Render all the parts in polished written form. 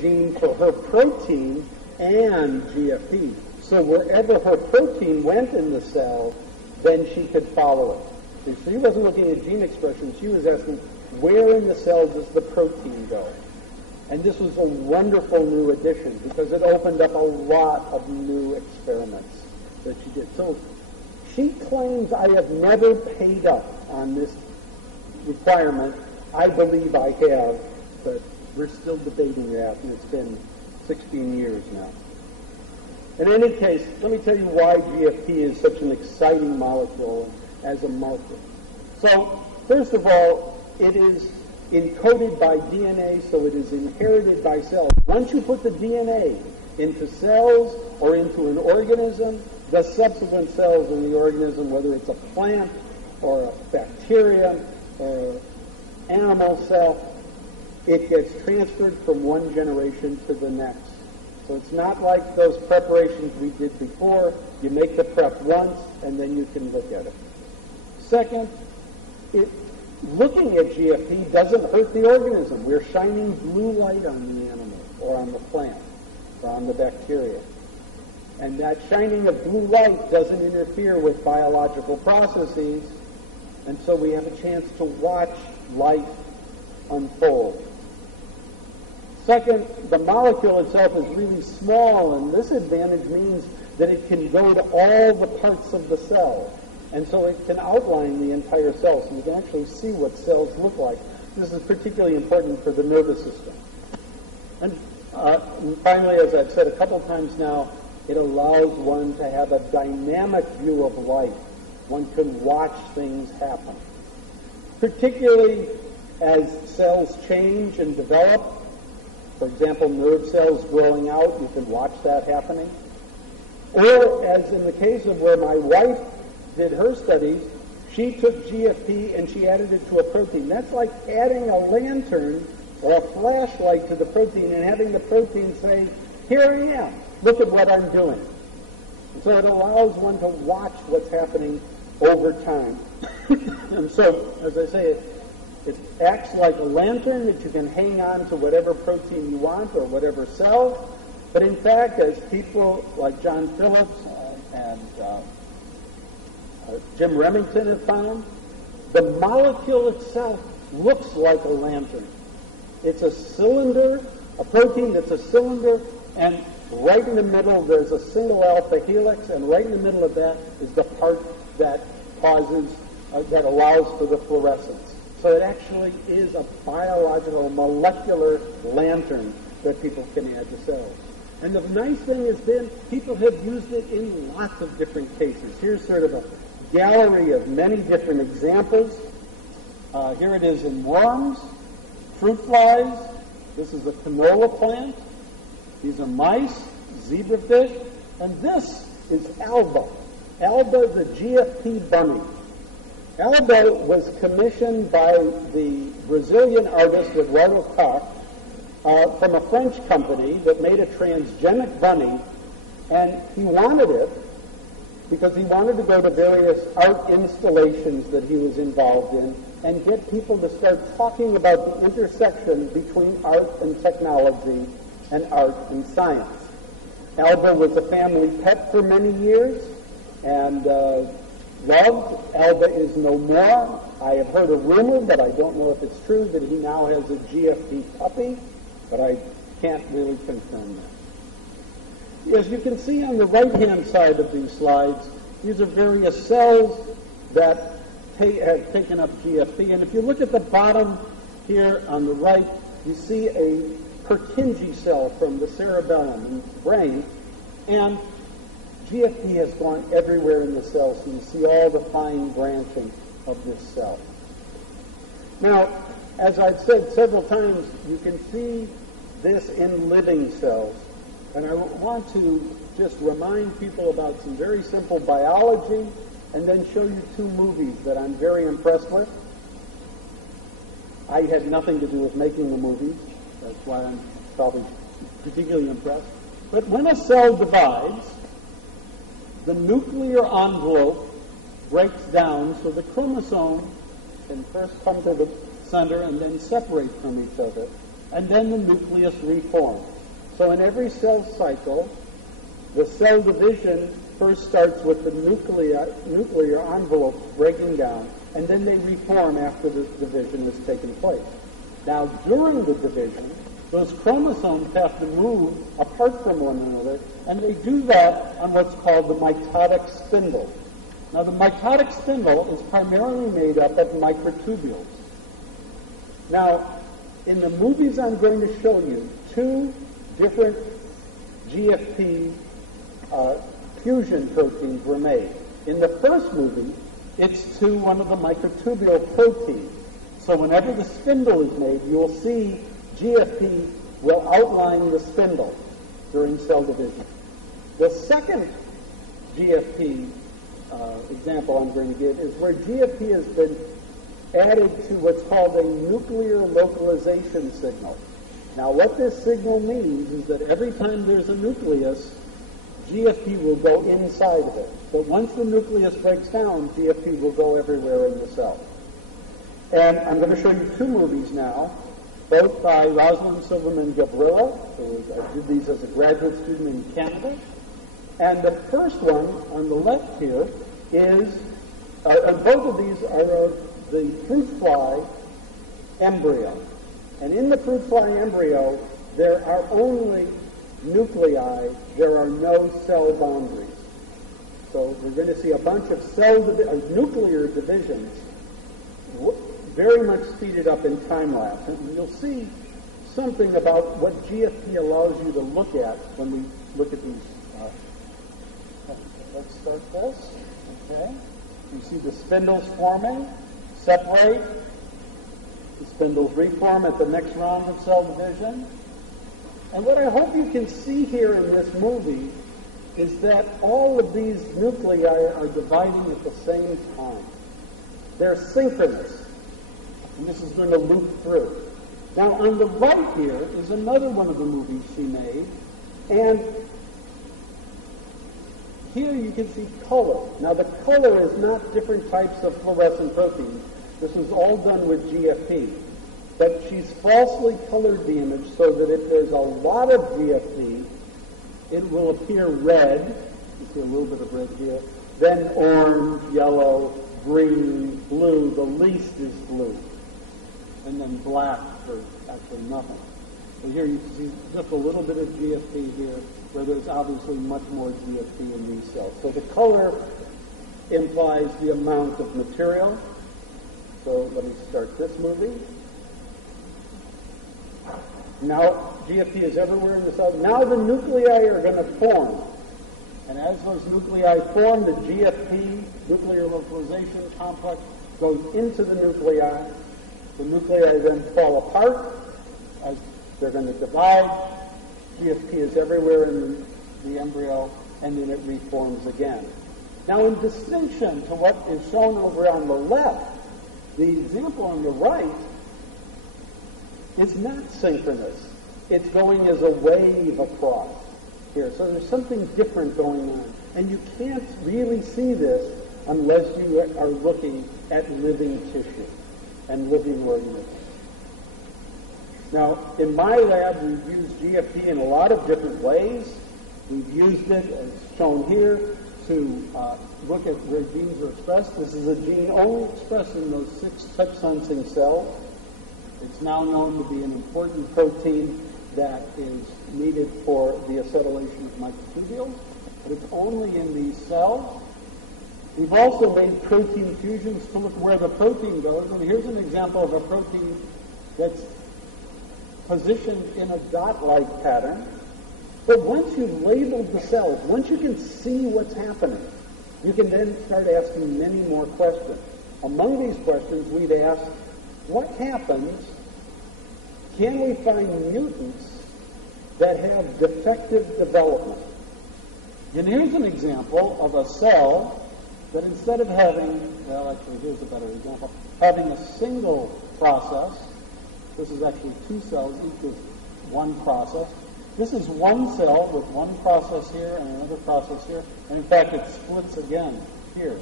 gene for her protein and GFP. So wherever her protein went in the cell, then she could follow it. So she wasn't looking at gene expression. She was asking, where in the cell does the protein go? And this was a wonderful new addition because it opened up a lot of new experiments that she did. So she claims, I have never paid up on this requirement. I believe I have, but we're still debating that, and it's been 16 years now. In any case, let me tell you why GFP is such an exciting molecule as a marker. So, first of all, it is encoded by DNA, so it is inherited by cells. Once you put the DNA into cells or into an organism, the subsequent cells in the organism, whether it's a plant or a bacteria or animal cell, it gets transferred from one generation to the next. So it's not like those preparations we did before. You make the prep once, and then you can look at it. Second, looking at GFP doesn't hurt the organism. We're shining blue light on the animal or on the plant or on the bacteria. And that shining of blue light doesn't interfere with biological processes, and so we have a chance to watch life unfold. Second, the molecule itself is really small, and this advantage means that it can go to all the parts of the cell. And so it can outline the entire cell, so you can actually see what cells look like. This is particularly important for the nervous system. And finally, as I've said a couple times now, it allows one to have a dynamic view of life. One can watch things happen. Particularly as cells change and develop. For example, nerve cells growing out, you can watch that happening. Or, as in the case of where my wife did her studies, she took GFP and she added it to a protein. That's like adding a lantern or a flashlight to the protein and having the protein say, here I am, look at what I'm doing. And so it allows one to watch what's happening over time. And so, as I say, it acts like a lantern that you can hang on to whatever protein you want or whatever cell. But in fact, as people like John Phillips and Jim Remington have found, the molecule itself looks like a lantern. It's a cylinder, a protein that's a cylinder, and right in the middle there's a single alpha helix, and right in the middle of that is the part that causes, that allows for the fluorescence. So it actually is a biological, molecular lantern that people can add to cells. And the nice thing has been people have used it in lots of different cases. Here's sort of a gallery of many different examples. Here it is in worms, fruit flies. This is a canola plant. These are mice, zebrafish. And this is Alba. Alba, the GFP bunny. Alba was commissioned by the Brazilian artist Eduardo Koch from a French company that made a transgenic bunny, and he wanted it because he wanted to go to various art installations that he was involved in and get people to start talking about the intersection between art and technology and art and science. Alba was a family pet for many years, and loved. Alba is no more. I have heard a rumor, but I don't know if it's true, that he now has a GFP puppy, but I can't really confirm that. As you can see on the right-hand side of these slides, these are various cells that have taken up GFP. And if you look at the bottom here on the right, you see a Purkinje cell from the cerebellum in the brain, and GFP has gone everywhere in the cell, so you see all the fine branching of this cell. Now, as I've said several times, you can see this in living cells. And I want to just remind people about some very simple biology and then show you two movies that I'm very impressed with. I had nothing to do with making the movies. That's why I'm probably particularly impressed. But when a cell divides, the nuclear envelope breaks down so the chromosome can first come to the center and then separate from each other. and then the nucleus reforms. So in every cell cycle, the cell division first starts with the nuclear envelopes breaking down, and then they reform after the division has taken place. Now, during the division, those chromosomes have to move apart from one another, and they do that on what's called the mitotic spindle. Now, the mitotic spindle is primarily made up of microtubules. Now, in the movies I'm going to show you, two different GFP fusion proteins were made. In the first movie, it's to one of the microtubule proteins. So whenever the spindle is made, you'll see GFP will outline the spindle during cell division. The second GFP example I'm going to give is where GFP has been added to what's called a nuclear localization signal. Now, what this signal means is that every time there's a nucleus, GFP will go inside of it. But once the nucleus breaks down, GFP will go everywhere in the cell. And I'm going to show you two movies now, both by Rosalind Silverman Gabrilla, who I did these as a graduate student in Canada. And the first one on the left here is, and both of these are of the fruit fly embryo. And in the fruit fly embryo, there are only nuclei, there are no cell boundaries. So we're going to see a bunch of nuclear divisions very much speeded up in time lapse. And you'll see something about what GFP allows you to look at when we look at these. Let's start this. Okay. You see the spindles forming, separate. The spindles reform at the next round of cell division. And what I hope you can see here in this movie is that all of these nuclei are dividing at the same time. They're synchronous. And this is going to loop through. Now, on the right here is another one of the movies she made. And here you can see color. Now, the color is not different types of fluorescent proteins. This is all done with GFP. But she's falsely colored the image so that if there's a lot of GFP, it will appear red. You see a little bit of red here. Then orange, yellow, green, blue. The least is blue. And then black for actually nothing. So here you can see just a little bit of GFP here, where there's obviously much more GFP in these cells. So the color implies the amount of material. So let me start this movie. Now GFP is everywhere in the cell. Now the nuclei are going to form. And as those nuclei form, the GFP, nuclear localization complex, goes into the nuclei. The nuclei then fall apart as they're going to divide. GFP is everywhere in the embryo, and then it reforms again. Now, in distinction to what is shown over on the left, the example on the right is not synchronous. It's going as a wave across here. So there's something different going on. And you can't really see this unless you are looking at living tissue and living organisms. Now, in my lab, we've used GFP in a lot of different ways. We've used it, as shown here, to look at where genes are expressed. This is a gene only expressed in those 6 touch-sensing cells. It's now known to be an important protein that is needed for the acetylation of microtubules, but it's only in these cells. We've also made protein fusions to look where the protein goes, and here's an example of a protein that's positioned in a dot-like pattern. But once you've labeled the cells, once you can see what's happening, you can then start asking many more questions. Among these questions, we'd ask, what happens? Can we find mutants that have defective development? And here's an example of a cell that instead of having, well, actually, here's a better example, having a single process. This is actually 2 cells, each with one process. This is one cell with one process here and another process here, and in fact it splits again here.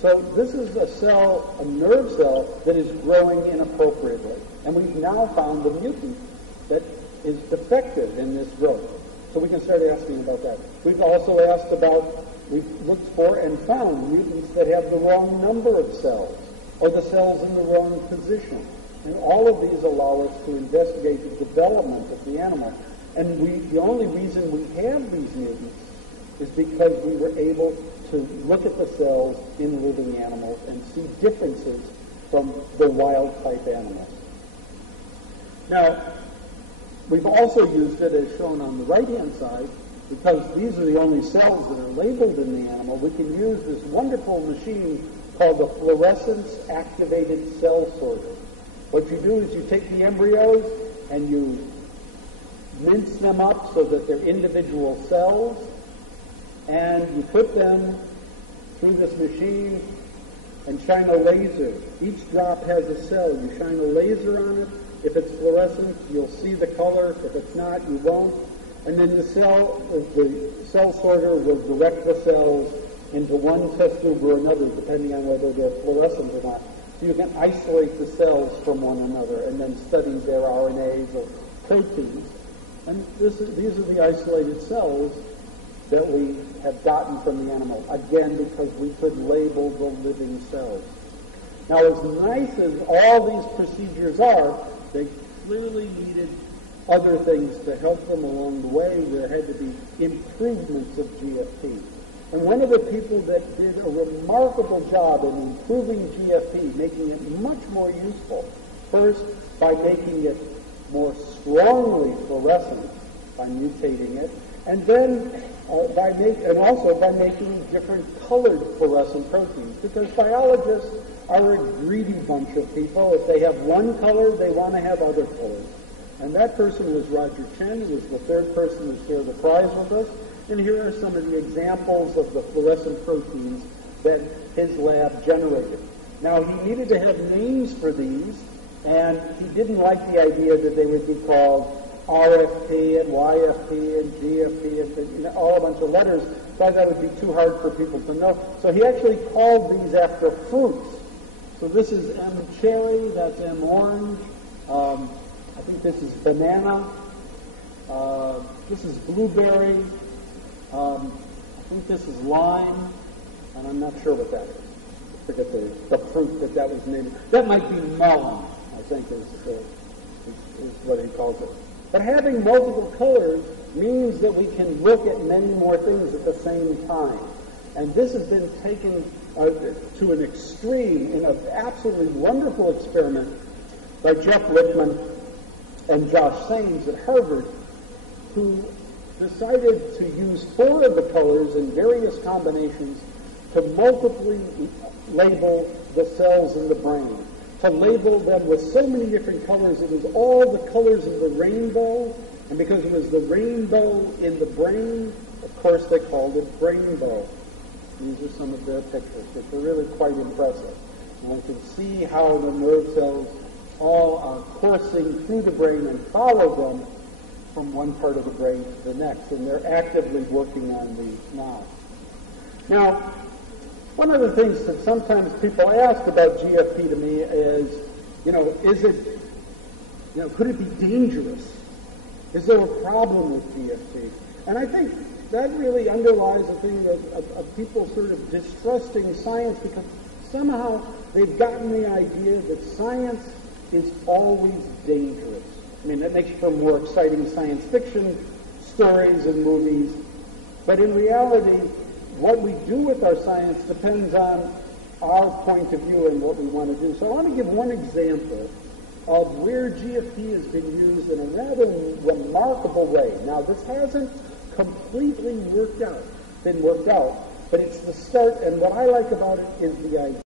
So this is a cell, a nerve cell, that is growing inappropriately. And we've now found the mutant. is defective in this growth. So we can start asking about that. We've also asked about, we've looked for and found mutants that have the wrong number of cells, or the cells in the wrong position. And all of these allow us to investigate the development of the animal. And the only reason we have these mutants is because we were able to look at the cells in living animals and see differences from the wild-type animals. Now, we've also used it, as shown on the right-hand side, because these are the only cells that are labeled in the animal. We can use this wonderful machine called a fluorescence-activated cell sorter. What you do is you take the embryos and you mince them up so that they're individual cells, and you put them through this machine and shine a laser. Each drop has a cell. You shine a laser on it. If it's fluorescent, you'll see the color. If it's not, you won't. And then the cell sorter will direct the cells into one test tube or another, depending on whether they're fluorescent or not. So you can isolate the cells from one another and then study their RNAs or proteins. And these are the isolated cells that we have gotten from the animal, again, because we could label the living cells. Now, as nice as all these procedures are, they clearly needed other things to help them along the way. There had to be improvements of GFP. And one of the people that did a remarkable job in improving GFP, making it much more useful, first by making it more strongly fluorescent, by mutating it, and then also by making different colored fluorescent proteins, because biologists are a greedy bunch of people. If they have one color, they want to have other colors. And that person was Roger Chen, who was the third person to share the prize with us. And here are some of the examples of the fluorescent proteins that his lab generated. Now, he needed to have names for these, and he didn't like the idea that they would be called RFP and YFP and GFP and all a bunch of letters. Thought that would be too hard for people to know. So he actually called these after fruits. So this is M cherry, that's M orange. I think this is banana. This is blueberry. I think this is lime, and I'm not sure what that is. I forget the fruit that was named. That might be melon, I think is what he calls it. But having multiple colors means that we can look at many more things at the same time. And this has been taken to an extreme in an absolutely wonderful experiment by Jeff Lichtman and Josh Sames at Harvard, who decided to use 4 of the colors in various combinations to multiply label the cells in the brain. To label them with so many different colors, it was all the colors of the rainbow, and because it was the rainbow in the brain, of course they called it Brainbow. These are some of their pictures, which are really quite impressive. One can see how the nerve cells all are coursing through the brain and follow them from one part of the brain to the next, and they're actively working on these now. Now, one of the things that sometimes people ask about GFP to me is, could it be dangerous? Is there a problem with GFP? And I think that really underlies the thing of people sort of distrusting science, because somehow they've gotten the idea that science is always dangerous. I mean, that makes for more exciting science fiction stories and movies. But in reality, what we do with our science depends on our point of view and what we want to do. So I want to give one example of where GFP has been used in a rather remarkable way. Now, this hasn't completely been worked out, but it's the start, and what I like about it is the